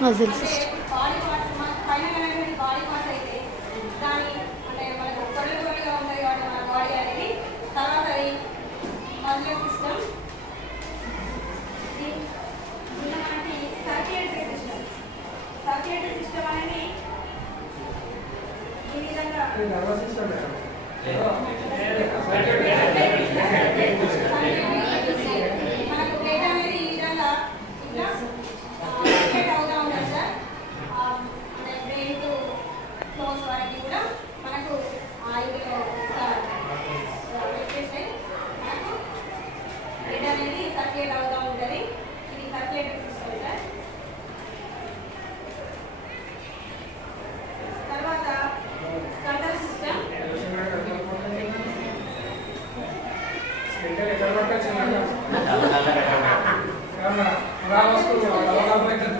Muscle system body parts పైన connected body parts అయితే దాని అంటే మనకు పొరలుగా ఉంటాయి కాబట్టి మన బాడీ అనేది తర్వాత అది మజిల్ సిస్టమ్ మనకి సర్క్యులేటరీ సిస్టమ్ అనేది ఈ విధంగా మనకు డేటా అనేది ఈ విధంగా ఇంకా సర్క్యులేట్ అవుతూ ఉంటుంది సార్. అంటే బ్రెయిన్ టు క్లోజ్ వరకు కూడా మనకు ఇందులో మనకు డేటా అనేది సర్క్యులేట్ అవుతూ ఉంటుంది. ఇది సర్క్యులేటరీ సిస్టమ్ సార్. తర్వాత కంట్రోల్ సిస్టమ్ రావచ్చు